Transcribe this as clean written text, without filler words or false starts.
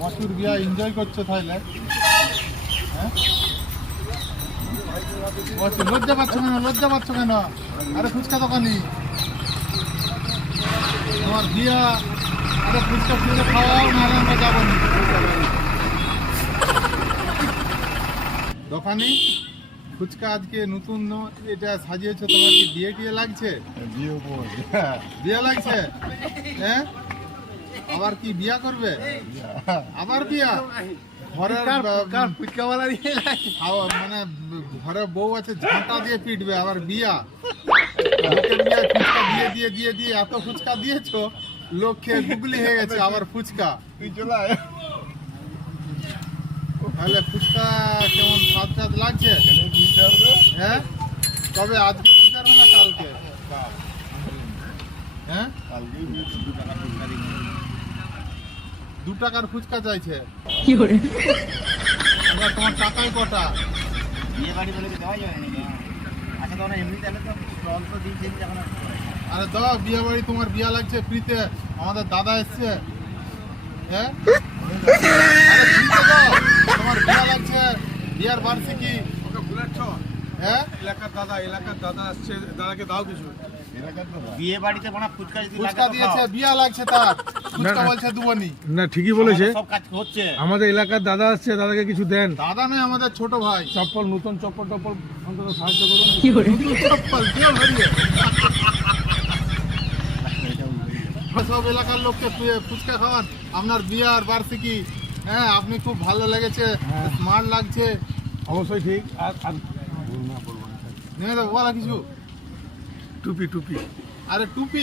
বাসুর বিয়া এনজয় করছো তাহলে? হ্যাঁ, লজ্জা পাচ্ছ কেন? লজ্জা পাচ্ছ কেন? আরে ফুচকা দোকানি, তোমার বিয়া, আরে ফুচকা ফিরে খাওয়াও, নাহলে আমরা যাবো না। দোকানি ফুচকা আজকে নতুন এটা সাজিয়েছো, তোমার কি বিয়ে টিয়ে লাগছে? বিয়ে লাগছে? হ্যাঁ, আবার কি বিয়া করবে? আবার বিয়া? ঘরের মানে ঘরে বউ আছে, ঝাঁটা দিয়ে পিটবে, আবার বিয়া? ফুচকা দিয়ে দিয়ে দিয়ে দিয়ে এত ফুচকা দিয়েছো, লোক খেয়ে গুগলি হয়ে গেছে, আবার ফুচকা। তাহলে ফুচকা কেমন স্বাদ স্বাদ লাগছে? হ্যাঁ, তবে আজকে বুঝতে পারবে না কালকে? হ্যাঁ, 2 টাকার ফুচকা চাইছে। তোমার টাকায় কটা? আরে দাও, বিয়ে বাড়ি, তোমার বিয়া লাগছে ফ্রিতে, আমাদের দাদা এসছে। হ্যাঁ, তোমার বিয়া লাগছে, বিয়ার বার্ষিকী। হ্যাঁ, এলাকার দাদা আসছে, দাদাকে দাও কিছু। বিয়ে বাড়িতে ফুচকা দিয়েছে, বিয়া লাগছে তার, ফুচকা বলছে দুবনি। না, ঠিকই বলেছে, সব কাজ হচ্ছে। আমাদের এলাকার দাদা আসছে, দাদাকে কিছু দেন। দাদা নয়, আমাদের ছোট ভাই। চপ্পল, নতুন চপ্পল টপ্পল অন্তত সাহায্য করুন। চপ্পল কেউ ধরিয়ে সব এলাকার লোককে ফুচকা খাওয়ান, আপনার বিয়ার বার্ষিকী। হ্যাঁ, আপনি খুব ভালো লেগেছে, স্মার্ট লাগছে। অবশ্যই ঠিক। আর নিয়ে দেবো বলা কিছু? টুপি টুপি, আরে টুপি